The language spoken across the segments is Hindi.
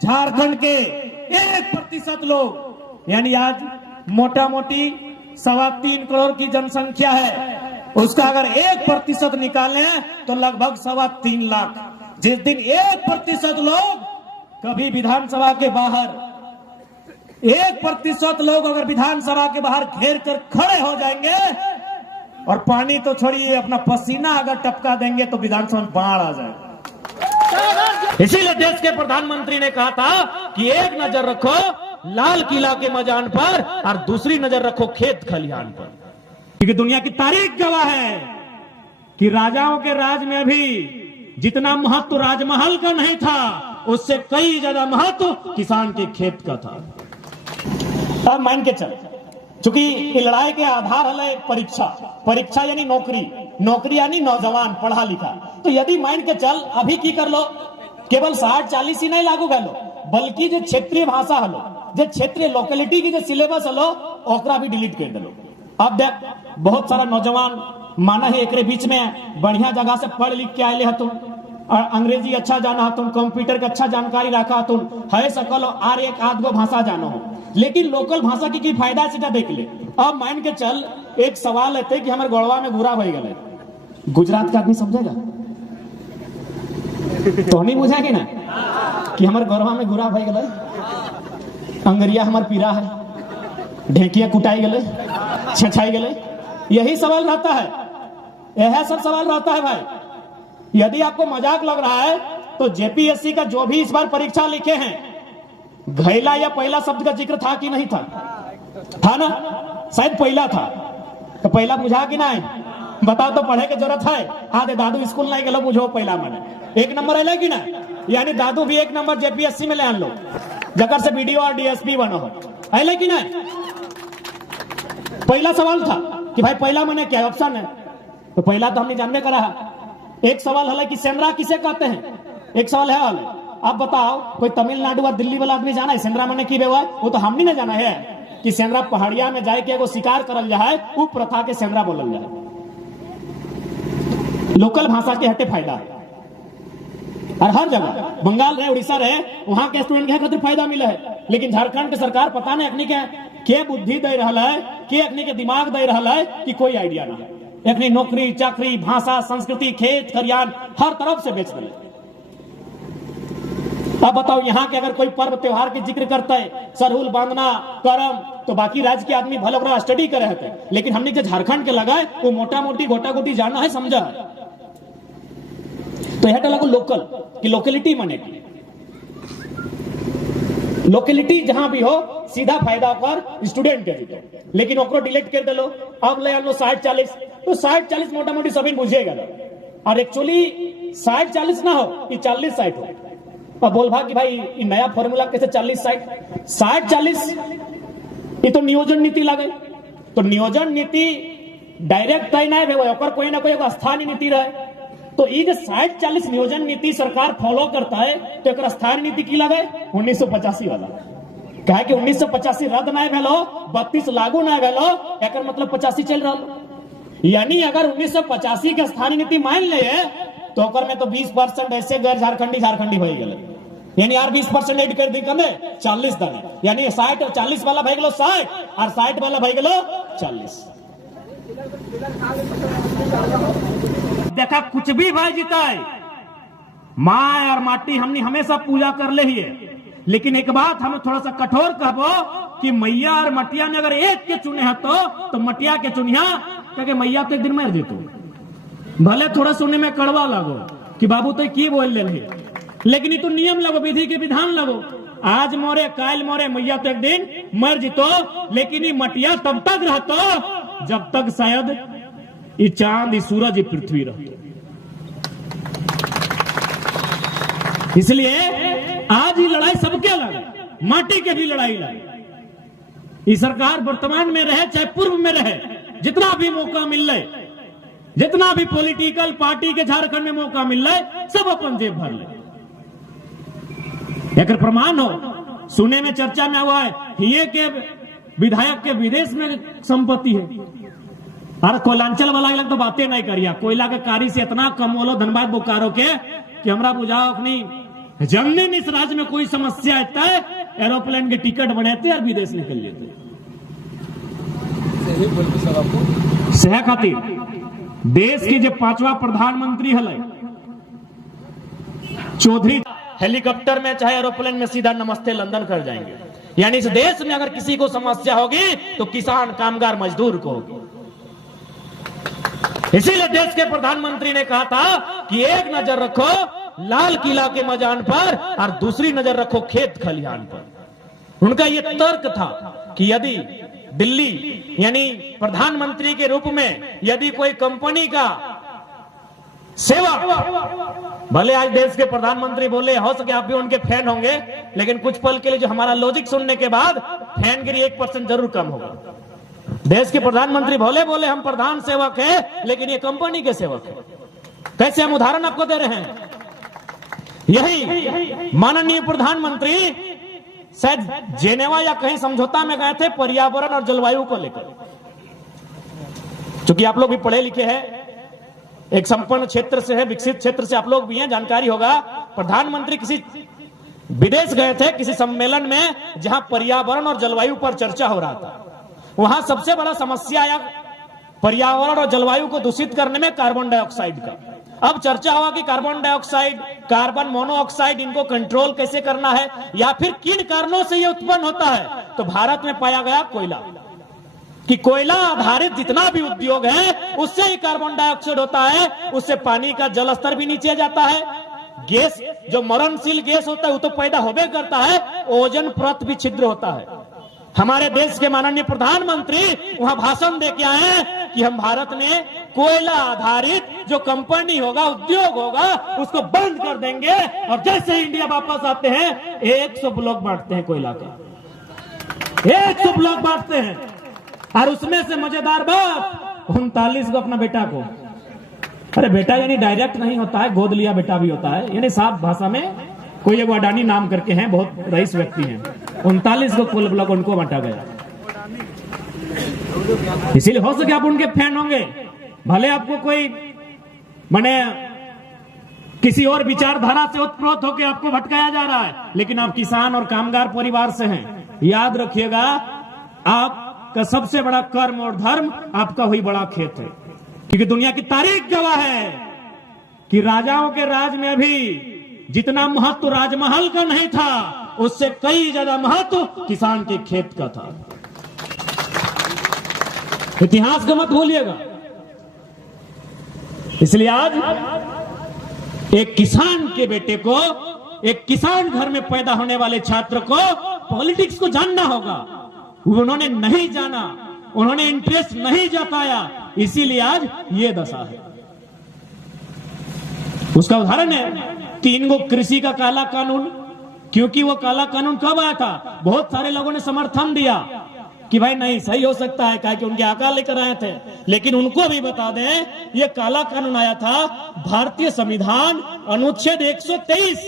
झारखंड के 1% लोग, यानी आज मोटा मोटी 3.25 करोड़ की जनसंख्या है, उसका अगर 1% निकालें तो लगभग 3.25 लाख। जिस दिन 1% लोग कभी विधानसभा के बाहर 1% लोग अगर विधानसभा के बाहर घेर कर खड़े हो जाएंगे और पानी तो छोड़िए अपना पसीना अगर टपका देंगे तो विधानसभा में बाढ़ आ जाएगा। इसीलिए देश के प्रधानमंत्री ने कहा था कि एक नजर रखो लाल किला के मैदान पर और दूसरी नजर रखो खेत खलिहान पर, क्योंकि दुनिया की तारीख गवाह है कि राजाओं के राज में भी जितना महत्व राजमहल का नहीं था, उससे कई ज्यादा महत्व किसान के खेत का था। अब मान के चल, चूंकि लड़ाई के आधार है परीक्षा, परीक्षा यानी नौकरी, नौकरी यानी नौजवान पढ़ा लिखा। तो यदि मान के चल अभी की कर लो, केवल 60-40 ही नहीं लागू कर लो, बल्कि जो क्षेत्रीय भाषा हलो, जो क्षेत्रीय लोकेलिटी की जो सिलेबस हलो, ओकरा भी डिलीट कर दो। अब देख बहुत सारा नौजवान माना है एक बीच में बढ़िया जगह से पढ़ लिख के आए तुम, और अंग्रेजी अच्छा जाना तुम, कंप्यूटर का अच्छा जानकारी रखा तुम, है सकल और एक आध गो भाषा जानो हो, लेकिन लोकल भाषा की फायदा से देख ले। अब मान के चल एक सवाल है कि हमारे गोड़वा में घुरा हो गए, गुजरात का आदमी समझेगा तो नहीं बुझेगी ना कि हमारे गोड़वा में घुरा हो गए, अंगरिया हमार पीरा है, ढेकिया कुटाई गए, छछाई गए, यही सवाल रहता है, यह सब सवाल रहता है भाई। यदि आपको मजाक लग रहा है तो जेपीएससी का जो भी इस बार परीक्षा लिखे हैं, घैला या पहला शब्द का जिक्र था कि नहीं था? था ना, शायद पहला था। तो पहला बुझा कि नहीं बताओ तो, पढ़े की जरूरत है? हाँ दे दादू स्कूल नहीं गलो, बुझो पहला मैंने 1 नंबर है कि ना, यानी दादू भी 1 नंबर जेपीएससी में ले आन लो, जगह से बीडीओ और डीएसपी बनो हो, है कि नहीं? पहला सवाल था कि भाई पहला मैंने क्या ऑप्शन है, तो पहला तो हमने जानने करा। एक सवाल है कि सेंद्रा किसे कहते हैं, एक सवाल है। आप बताओ कोई तमिलनाडु और दिल्ली वाला आदमी जाना है सेंद्रा मैंने की बेवा? वो तो हमने ना जाना है कि सेंद्रा पहाड़िया में जाए के एगो शिकार करल जाए, वो प्रथा के सेंद्रा बोलल जाए। लोकल भाषा के हटे फायदा है, और हर जगह बंगाल रहे उड़ीसा रहे वहां के स्टूडेंट के खातिर फायदा मिले है, लेकिन झारखंड के सरकार पता नहीं अखनी के बुद्धि दे रहा है, के अखनी के दिमाग दे रहा है कि कोई आइडिया ना है। अखनी नौकरी चाकरी भाषा संस्कृति खेत खरियान हर तरफ से बेच दे। अब बताओ यहाँ के अगर कोई पर्व त्योहार के जिक्र करता है, सरहुल बांधना करम, तो बाकी राज्य के आदमी भले ओकरा स्टडी करे है, लेकिन हमने जो झारखंड के लगाए वो मोटा मोटी गोटा गोटी जाना है, समझा है। तो यह लगो लोकल की लोकेलिटी मने की लोकेलिटी जहां भी हो सीधा फायदा पर स्टूडेंट के दो, लेकिन ओकरो डिलीट कर दलो। अब ले आनो 60-40, तो 60-40 मोटा मोटी सभी बुझेगा, और एक्चुअली 60-40 ना हो कि 40-60 हो। अब बोल भाग कि भाई नया फॉर्मूला कैसे 40-60 60-40, ये तो नियोजन नीति लगे। तो नियोजन नीति डायरेक्ट तय नहीं है, कोई ना कोई स्थानीय नीति रहे। तो ये जो 60-40 नियोजन नीति सरकार फॉलो करता है, तो एक स्थानीय नीति की लगे 1985 वाला, कहे कि 1985 रद्द नहीं भेलो, 32 लागू नहीं भेलो, एक मतलब 85 चल रहा। यानी अगर 1985 के स्थानीय नीति मान ले तो ओकर में तो 20% ऐसे गैर झारखंडी हो गए, यानी यार 20% ऐड कर दी कमे 40 दाने, यानी 60 और 40 वाला भाई गलो 60 और 60 वाला भाई गलो 40। देखा कुछ भी भाई जीता है, माँ और माटी हमने हमेशा पूजा कर ले ही है, लेकिन एक बात हमें थोड़ा सा कठोर कहबो कि मैया और मटिया ने अगर एक के चुने है तो मटिया के चुनिया, क्योंकि मैया तो एक दिन मर जीतो, भले थोड़ा सुनने में कड़वा लगो कि बाबू तो की बोल ले, लेकिन ये तो नियम लगो, विधि के विधान लगो। आज मोरे काल मोरे मैया तो एक दिन मर जीतो, लेकिन ये मटिया तब तक रहतो जब तक शायद ये चांद ये सूरज ये पृथ्वी रहते। इसलिए आज ये लड़ाई सबके लड़ाई, माटी के भी लड़ाई लड़ाई। ये सरकार वर्तमान में रहे चाहे पूर्व में रहे, जितना भी मौका मिल रहे, जितना भी पॉलिटिकल पार्टी के झारखंड में मौका मिल रहा, सब अपन जेब भर ले। एक प्रमाण हो, सुने में चर्चा में हुआ है ये के विधायक के विदेश में संपत्ति है। अरे कोयलांचल वाला लग तो बातें नहीं करिया, कोयला के कारी से इतना कमोलो धनबाद बोकारो के कि हमरा बुझाओ अपनी जमीन इस राज्य में कोई समस्या आता है, एरोप्लेन के टिकट बनाते और विदेश निकल जाते। सह खातिर देश के जो 5वां प्रधानमंत्री हल चौधरी हेलीकॉप्टर में चाहे एरोप्लेन में सीधा नमस्ते लंदन कर जाएंगे। यानी इस देश में अगर किसी को समस्या होगी तो किसान, कामगार, मजदूर को होगी। इसीलिए देश के प्रधानमंत्री ने कहा था कि एक नजर रखो लाल किला के मैदान पर और दूसरी नजर रखो खेत खलिहान पर। उनका यह तर्क था कि यदि दिल्ली यानी प्रधानमंत्री के रूप में यदि कोई कंपनी का सेवा, भले आज देश के प्रधानमंत्री बोले, हो सके आप भी उनके फैन होंगे, लेकिन कुछ पल के लिए जो हमारा लॉजिक सुनने के बाद फैनगिरी 1% जरूर कम होगा। देश के प्रधानमंत्री बोले हम प्रधान सेवक है, लेकिन ये कंपनी के सेवक है। कैसे हम उदाहरण आपको दे रहे हैं। यही माननीय प्रधानमंत्री शायद जेनेवा या कहीं समझौता में गए थे पर्यावरण और जलवायु को लेकर। क्योंकि आप लोग भी पढ़े लिखे हैं, एक संपन्न क्षेत्र से है, विकसित क्षेत्र से आप लोग भी हैं, जानकारी होगा। प्रधानमंत्री किसी विदेश गए थे किसी सम्मेलन में जहां पर्यावरण और जलवायु पर चर्चा हो रहा था। वहां सबसे बड़ा समस्या आया पर्यावरण और जलवायु को दूषित करने में कार्बन डाइऑक्साइड का। अब चर्चा हुआ कि कार्बन डाइऑक्साइड, कार्बन मोनोऑक्साइड, इनको कंट्रोल कैसे करना है या फिर किन कारणों से ये उत्पन्न होता है। तो भारत में पाया गया कोयला, कि कोयला आधारित जितना भी उद्योग है उससे ही कार्बन डाइऑक्साइड होता है, उससे पानी का जल स्तर भी नीचे जाता है। गैस जो मरणशील गैस होता है वो तो पैदा होबे करता है, ओजोन परत भी छिद्र होता है। हमारे देश के माननीय प्रधानमंत्री वहां भाषण दे के आए कि हम भारत में कोयला आधारित जो कंपनी होगा, उद्योग होगा, उसको बंद कर देंगे। और जैसे ही इंडिया वापस आते हैं 100 ब्लॉक बांटते हैं कोयला का, 100 ब्लॉक बांटते हैं। और उसमें से मजेदार बात, 39 को अपना बेटा को, अरे बेटा यानी डायरेक्ट नहीं होता है, गोद लिया बेटा भी होता है, यानी साफ भाषा में कोई एक अडानी नाम करके हैं, बहुत रईस व्यक्ति हैं, 39 को कोल ब्लॉक उनको बांटा गया। इसीलिए हो सके आप उनके फैन होंगे, भले आपको कोई माने किसी और विचारधारा से उत्प्रोत होकर आपको भटकाया जा रहा है, लेकिन आप किसान और कामगार परिवार से हैं। याद रखिएगा, आपका सबसे बड़ा कर्म और धर्म आपका वही बड़ा खेत है। क्योंकि दुनिया की तारीख गवाह है कि राजाओं के राज में भी जितना महत्व राजमहल का नहीं था, उससे कई ज्यादा महत्व किसान के खेत का था। इतिहास को मत भूलिएगा। इसलिए आज एक किसान के बेटे को, एक किसान घर में पैदा होने वाले छात्र को पॉलिटिक्स को जानना होगा। उन्होंने नहीं जाना, उन्होंने इंटरेस्ट नहीं जताया, इसीलिए आज ये दशा है। उसका उदाहरण है 3 गो कृषि का काला कानून। क्योंकि वो काला कानून कब आया था, बहुत सारे लोगों ने समर्थन दिया कि भाई नहीं सही हो सकता है, क्या कि उनके आका लेकर आए थे। लेकिन उनको भी बता दें, ये काला कानून आया था भारतीय संविधान अनुच्छेद 123,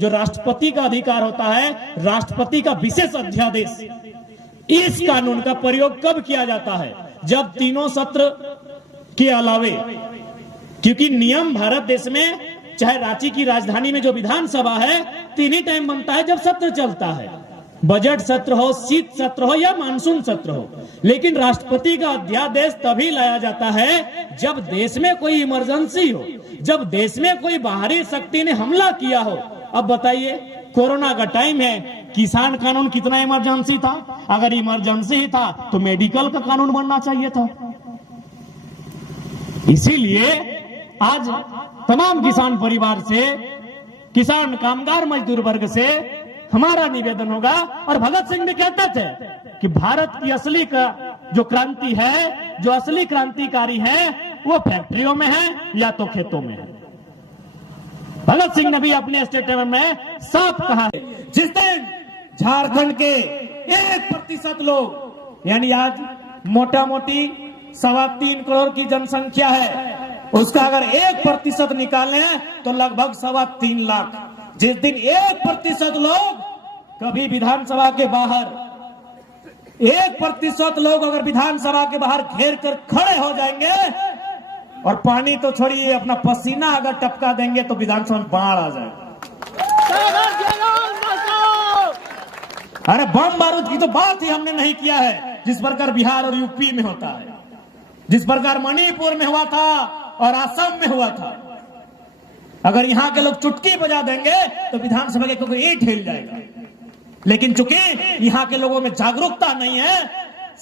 जो राष्ट्रपति का अधिकार होता है, राष्ट्रपति का विशेष अध्यादेश। इस कानून का प्रयोग कब किया जाता है, जब तीनों सत्र के अलावे, क्योंकि नियम भारत देश में चाहे रांची की राजधानी में जो विधानसभा है 3 ही टाइम बनता है जब सत्र चलता है, बजट सत्र हो, शीत सत्र हो या मानसून सत्र हो। लेकिन राष्ट्रपति का अध्यादेश तभी लाया जाता है जब देश में कोई इमरजेंसी हो, जब देश में कोई बाहरी शक्ति ने हमला किया हो। अब बताइए, कोरोना का टाइम है, किसान कानून कितना इमरजेंसी था? अगर इमरजेंसी ही था तो मेडिकल का कानून बनना चाहिए था। इसीलिए आज तमाम किसान परिवार से, किसान कामगार मजदूर वर्ग से हमारा निवेदन होगा, और भगत सिंह भी कहते थे कि भारत की असली का जो क्रांति है, जो असली क्रांतिकारी है, वो फैक्ट्रियों में है या तो खेतों में है। भगत सिंह ने भी अपने स्टेटमेंट में साफ कहा है। जिस दिन झारखंड के 1% लोग, यानी आज मोटा मोटी 3.25 करोड़ की जनसंख्या है, उसका अगर 1% निकालें तो लगभग 3.25 लाख। जिस दिन 1% लोग कभी विधानसभा के बाहर, 1% लोग अगर विधानसभा के बाहर घेर कर खड़े हो जाएंगे और पानी तो छोड़िए अपना पसीना अगर टपका देंगे तो विधानसभा में बाढ़ आ जाएगा। अरे बम बारूद की तो बात ही हमने नहीं किया है, जिस प्रकार बिहार और यूपी में होता है, जिस प्रकार मणिपुर में हुआ था और असम में हुआ था। अगर यहां के लोग चुटकी बजा देंगे तो विधानसभा के कोई ईंट हिल जाएगा। लेकिन चूंकि यहां के लोगों में जागरूकता नहीं है,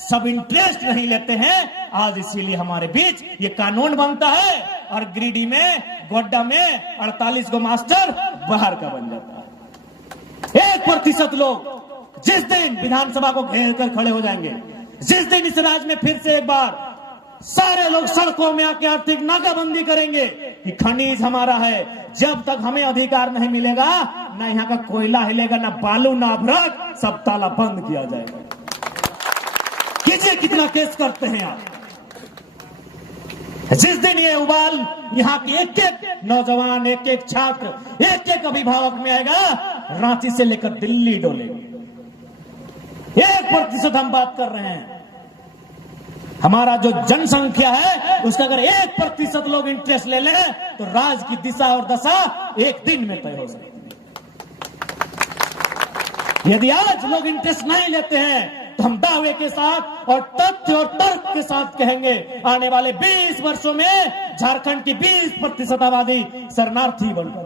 सब इंटरेस्ट नहीं लेते हैं, आज इसीलिए हमारे बीच ये कानून बनता है और गिरिडीह में गोड्डा में 48 गो मास्टर बाहर का बन जाता है। 1% लोग जिस दिन विधानसभा को घेर कर खड़े हो जाएंगे, जिस दिन इस राज्य में फिर से एक बार सारे लोग सड़कों में आके आर्थिक नाकाबंदी करेंगे कि खनिज हमारा है, जब तक हमें अधिकार नहीं मिलेगा ना यहाँ का कोयला हिलेगा, ना बालू ना अभ्रक, सब ताला बंद किया जाएगा। कीजिए कितना केस करते हैं आप। जिस दिन ये उबाल यहाँ के एक एक नौजवान, एक एक छात्र, एक एक अभिभावक में आएगा, रांची से लेकर दिल्ली डोलेगी। 1% हम बात कर रहे हैं। हमारा जो जनसंख्या है उसका अगर 1% लोग इंटरेस्ट ले लें तो राज्य की दिशा और दशा एक दिन में तय हो सकती है। यदि आज लोग इंटरेस्ट नहीं लेते हैं तो हम दावे के साथ और तथ्य और तर्क के साथ कहेंगे, आने वाले 20 वर्षों में झारखंड की 20% आबादी शरणार्थी बनकर